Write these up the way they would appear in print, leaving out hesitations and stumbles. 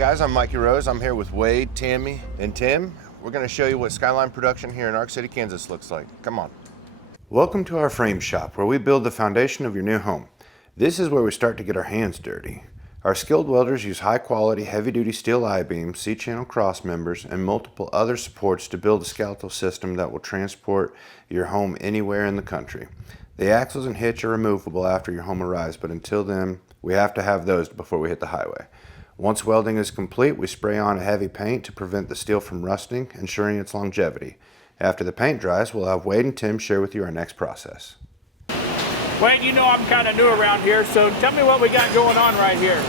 guys, I'm Mikey Rose. I'm here with Wade, Tammy, and Tim. We're going to show you what Skyline production here in Ark City, Kansas looks like. Come on. Welcome to our frame shop, where we build the foundation of your new home. This is where we start to get our hands dirty. Our skilled welders use high-quality, heavy-duty steel I-beams, C-channel cross members, and multiple other supports to build a skeletal system that will transport your home anywhere in the country. The axles and hitch are removable after your home arrives, but until then, we have to have those before we hit the highway. Once welding is complete, we spray on a heavy paint to prevent the steel from rusting, ensuring its longevity. After the paint dries, we'll have Wade and Tim share with you our next process. Wade, you know I'm kind of new around here, so tell me what we got going on right here.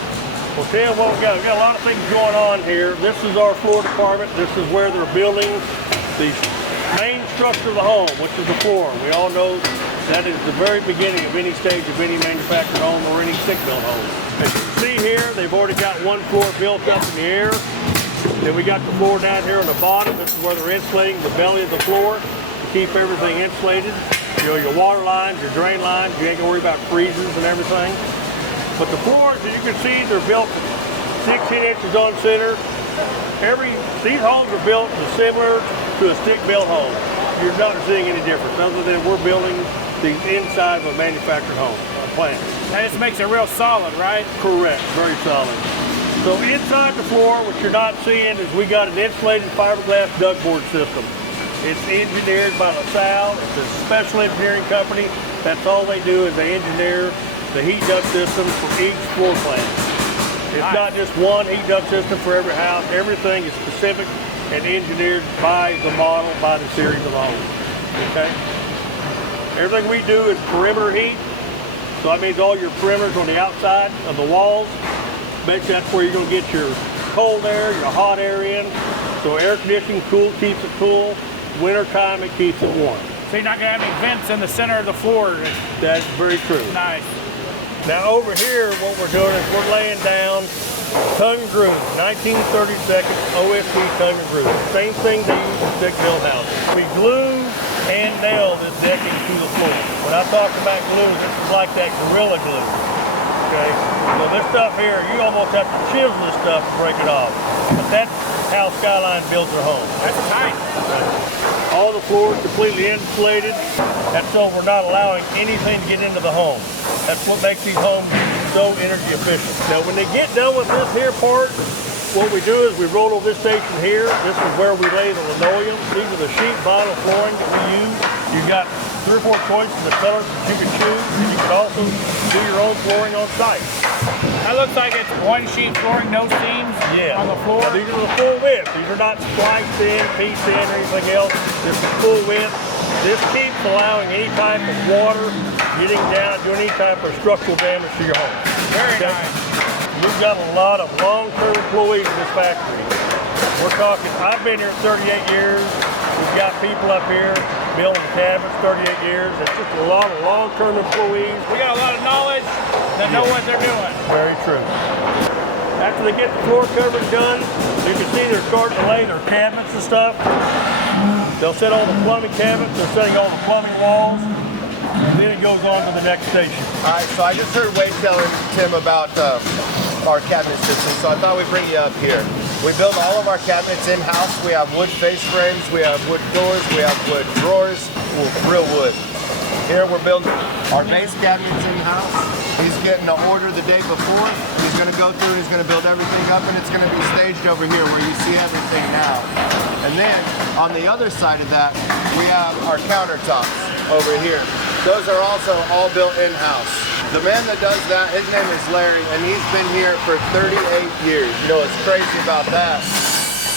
Well, Tim, what we got a lot of things going on here. This is our floor department. This is where they're building the main structure of the home, which is the floor. We all know that is the very beginning of any stage of any manufactured home or any stick-built home. As you can see here, they've already got one floor built up in the air. Then we got the floor down here on the bottom. This is where they're insulating the belly of the floor to keep everything insulated. You know, your water lines, your drain lines, you ain't gonna worry about freezes and everything. But the floors, as you can see, they're built 16 inches on center. These homes are built similar to a stick-built home. You're not seeing any difference other than we're building the inside of a manufactured home, a plant. That just makes it real solid, right? Correct, very solid. So inside the floor, what you're not seeing is we got an insulated fiberglass ductboard system. It's engineered by LaSalle. It's a special engineering company. That's all they do is they engineer the heat duct systems for each floor plan. It's not just one heat duct system for every house. Everything is specific and engineered by the model, by the series of homes. Okay? Everything we do is perimeter heat. So that means all your perimeters on the outside of the walls. Basically, that's where you're going to get your cold air, your hot air in. So air conditioning keeps it cool. Winter time, it keeps it warm. So you're not going to have any vents in the center of the floor. That's very true. Nice. Now over here, what we're doing is we're laying down tongue groove, 1932 OSB tongue groove. Same thing they use in stick-built houses. We glue and nail this decking to the floor. When I talk about glue, this is like that Gorilla Glue. Okay, so this stuff here, you almost have to chisel this stuff to break it off. But that's how Skyline builds their home. That's tight. All the floors completely insulated. That's so we're not allowing anything to get into the home. That's what makes these homes so energy efficient. Now when they get done with this here part, what we do is we roll over this station here. This is where we lay the linoleum. These are the sheet vinyl flooring that we use. You've got 3 or 4 choices of colors that you can choose. And you can also do your own flooring on site. That looks like it's one sheet flooring, no seams on the floor. Now, these are the full width. These are not spliced in, pieced in, or anything else. This is full width. This keeps allowing any type of water getting down, doing any type of structural damage to your home. Very nice. We've got a lot of long-term employees in this factory. We're talking, I've been here 38 years. We've got people up here building cabinets 38 years. It's just a lot of long-term employees. We got a lot of knowledge that know what they're doing. Very true. After they get the floor coverage done, you can see they're starting to lay their cabinets and stuff. They'll set all the plumbing cabinets, they're setting all the plumbing walls, and then it goes on to the next station. All right, so I just heard Wade telling Tim about our cabinet system, so I thought we'd bring you up here. We build all of our cabinets in-house. We have wood face frames, we have wood doors, we have wood drawers, real wood. Here we're building our base cabinets in-house. He's getting an order the day before. He's going to go through, he's going to build everything up, and it's going to be staged over here where you see everything now. And then on the other side of that, we have our countertops over here. Those are also all built in-house. The man that does that, his name is Larry, and he's been here for 38 years. You know what's crazy about that?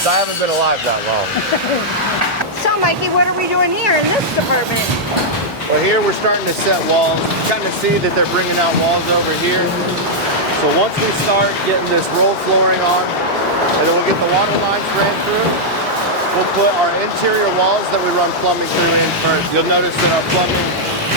I haven't been alive that long. So Mikey, what are we doing here in this department? Well, here we're starting to set walls. You kind of see that they're bringing out walls over here. So once we start getting this roll flooring on, and then we get the water lines ran through, we'll put our interior walls that we run plumbing through in first. You'll notice that our plumbing,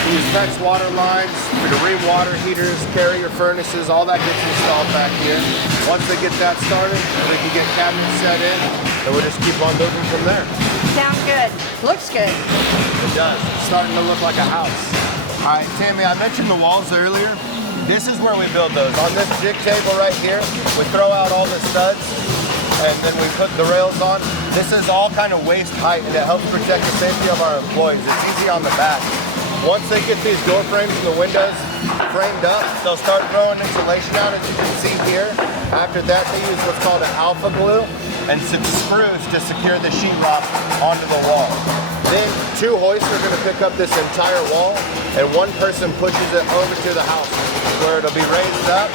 we use PEX water lines, degree water heaters, carrier furnaces, all that gets installed back here. Once they get that started, we can get cabinets set in, and we'll just keep on moving from there. Sounds good. Looks good. It does. It's starting to look like a house. All right, Tammy, I mentioned the walls earlier. This is where we build those. On this jig table right here, we throw out all the studs and then we put the rails on. This is all kind of waist height and it helps protect the safety of our employees. It's easy on the back. Once they get these door frames and the windows framed up, they'll start throwing insulation out, as you can see here. After that, they use what's called an alpha glue and some screws to secure the sheetrock onto the wall. Then 2 hoists are going to pick up this entire wall, and 1 person pushes it over to the house where it'll be raised up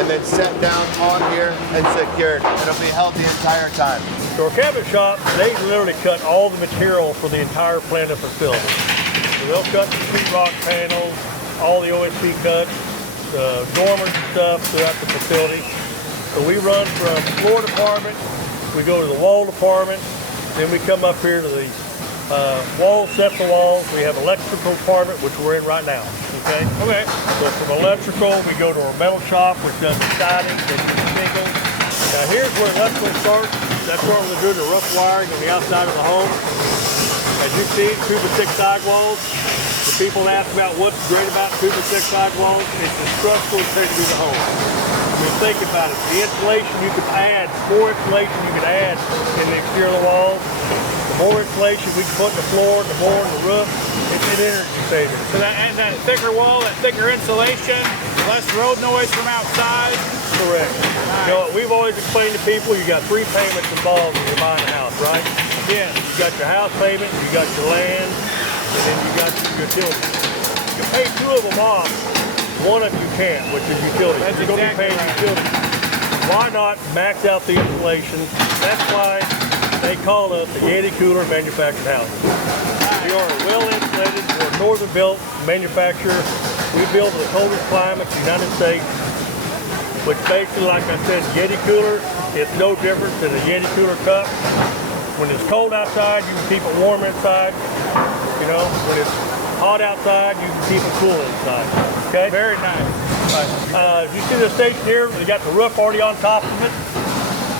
and then set down on here and secured. It'll be held the entire time. So our cabinet shop, they literally cut all the material for the entire planted facility. So they'll cut the sheetrock panels, all the OSB cuts, the dormers and stuff throughout the facility. So we run from floor department, we go to the wall department, then we come up here to the walls, set the walls. We have electrical department, which we're in right now. Okay. Okay. So from electrical, we go to our metal shop, which does the siding and the shingles. Now here's where electrical starts. That's where we're doing the rough wiring on the outside of the home. As you see, 2x6 sidewalls. The people ask about what's great about 2x6 sidewalls. It's the structural integrity of the home. I mean, think about it. The insulation you could add, more insulation you could add in the exterior of the walls. The more insulation we can put in the floor, the more in the roof, it's an energy saving. So that thicker wall, that thicker insulation, less road noise from outside. Correct. Nice. You know, we've always explained to people, you got 3 payments involved when you're buying a house, right? Yeah. You got your house payment, you got your land, and then you got your utilities. You can pay 2 of them off, one of them you can't, which is utilities. That's You're going to be exactly paying right. utilities. Why not max out the insulation? That's why they call us a Yeti Cooler manufactured house. We are a well-insulated, we're a northern-built manufacturer. We build in the coldest climates in the United States, which basically, like I said, Yeti Cooler, it's no different than a Yeti Cooler cup. When it's cold outside, you can keep it warm inside. You know, when it's hot outside, you can keep it cool inside. Okay? Very nice. You see the station here, we got the roof already on top of it.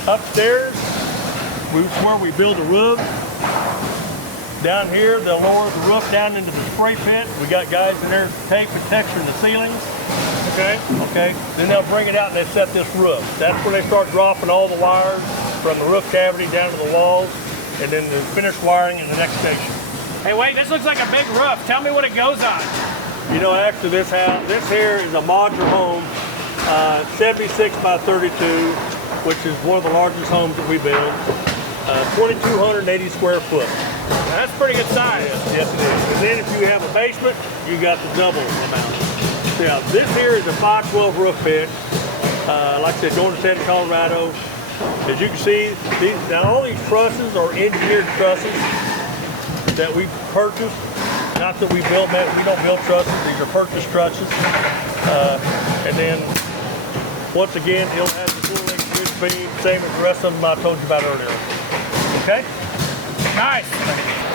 Upstairs, where we build the roof. Down here, they'll lower the roof down into the spray pit. We got guys in there tape and texturing the ceilings. Okay. Okay. Then they'll bring it out and they set this roof. That's where they start dropping all the wires from the roof cavity down to the walls, and then the finished wiring in the next station. Hey, wait, this looks like a big roof. Tell me what it goes on. You know, actually this here is a modular home, 76 by 32, which is one of the largest homes that we build. 2,280 square foot. That's pretty good size. Yes, it is. And then if you have a basement, you got the double amount. Yeah, this here is a 512 roof pitch. Like I said, going to Santa Colorado. As you can see, now all these trusses are engineered trusses that we purchased. Not that we build that, we don't build trusses, these are purchased trusses. And then, once again, it'll have the full length bridge beam, same as the rest of them I told you about earlier. Okay? Nice.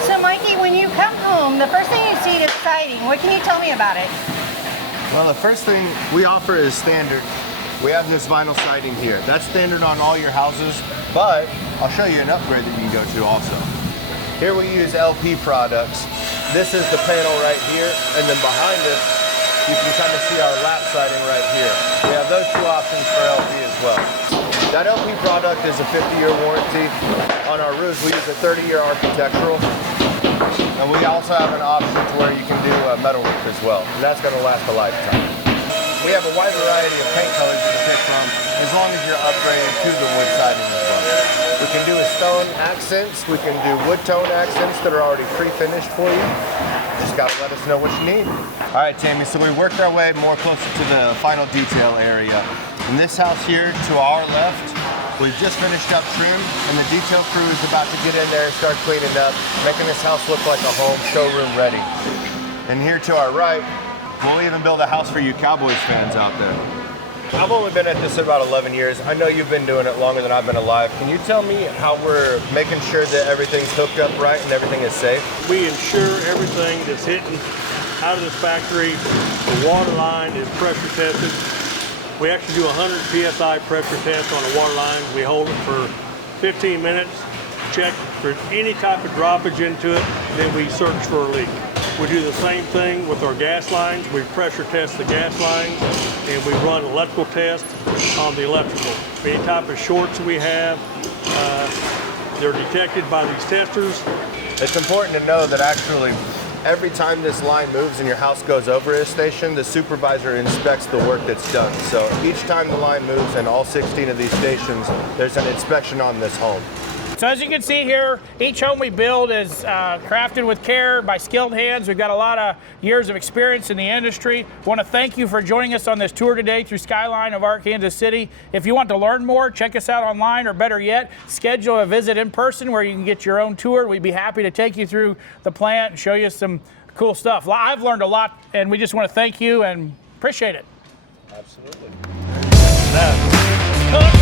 So Mikey, when you come home, the first thing you see is siding. What can you tell me about it? Well, the first thing we offer is standard. We have this vinyl siding here. That's standard on all your houses, but I'll show you an upgrade that you can go to also. Here we use LP products. This is the panel right here, and then behind us, you can kind of see our lap siding right here. We have those 2 options for LP as well. That LP product is a 50-year warranty. On our roofs, we use a 30-year architectural. And we also have an option to where you can do a metal roof as well. And that's going to last a lifetime. We have a wide variety of paint colors you can pick from, as long as you're upgraded to the wood siding as well. We can do a stone accents, we can do wood tone accents that are already pre-finished for you. Just gotta let us know what you need. All right, Tammy, so we worked our way more closer to the final detail area. In this house here, to our left, we've just finished up trim, and the detail crew is about to get in there and start cleaning up, making this house look like a home, showroom ready. And here to our right, we'll even build a house for you Cowboys fans out there. I've only been at this about 11 years. I know you've been doing it longer than I've been alive. Can you tell me how we're making sure that everything's hooked up right and everything is safe? We ensure everything that's hitting out of this factory, the water line is pressure tested. We actually do a 100 PSI pressure test on a water line. We hold it for 15 minutes, check for any type of droppage into it, then we search for a leak. We do the same thing with our gas lines. We pressure test the gas lines, and we run electrical tests on the electrical. Any type of shorts we have, they're detected by these testers. It's important to know that actually every time this line moves and your house goes over a station, the supervisor inspects the work that's done. So each time the line moves in all 16 of these stations, there's an inspection on this home. So as you can see here, each home we build is crafted with care by skilled hands. We've got a lot of years of experience in the industry. Want to thank you for joining us on this tour today through Skyline of Kansas City. If you want to learn more, check us out online, or better yet, schedule a visit in person where you can get your own tour. We'd be happy to take you through the plant and show you some cool stuff. I've learned a lot, and we just want to thank you and appreciate it. Absolutely. Cook.